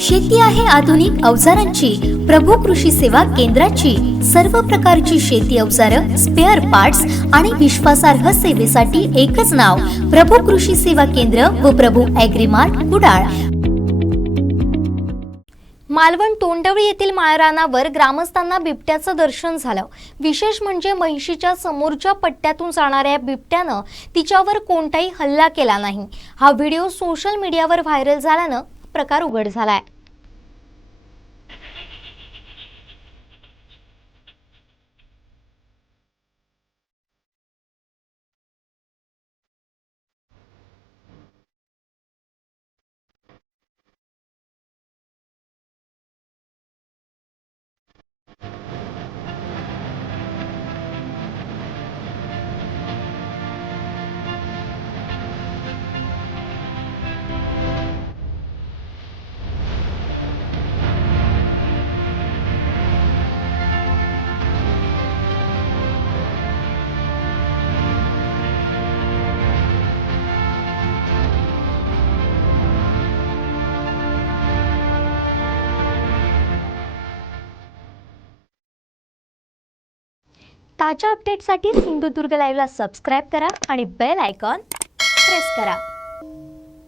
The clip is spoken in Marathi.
शेती आहे आधुनिक अवजारांची प्रभू कृषी सेवा केंद्राची सर्व प्रकारची शेती अवजारं, स्पेअर पार्ट्स आणि विश्वासार्ह सेवेसाठी एकच नाव प्रभू कृषी सेवा केंद्र व प्रभू ॲग्रीमार्ट कुडाळ। मालवण तोंडवळी येथील माळरानावर ग्रामस्थांना बिबट्याचं दर्शन झालं। विशेष म्हणजे म्हैशीच्या समोरच्या पट्ट्यातून जाणाऱ्या बिबट्यानं तिच्यावर कोणताही हल्ला केला नाही। हा व्हिडिओ सोशल मीडियावर व्हायरल झाल्यानं प्रकार उघड झालाय। ताज्या अपडेट्ससाठी सिंधुदुर्ग लाईव्हला सबस्क्राइब करा आणि बेल आयकॉन प्रेस करा।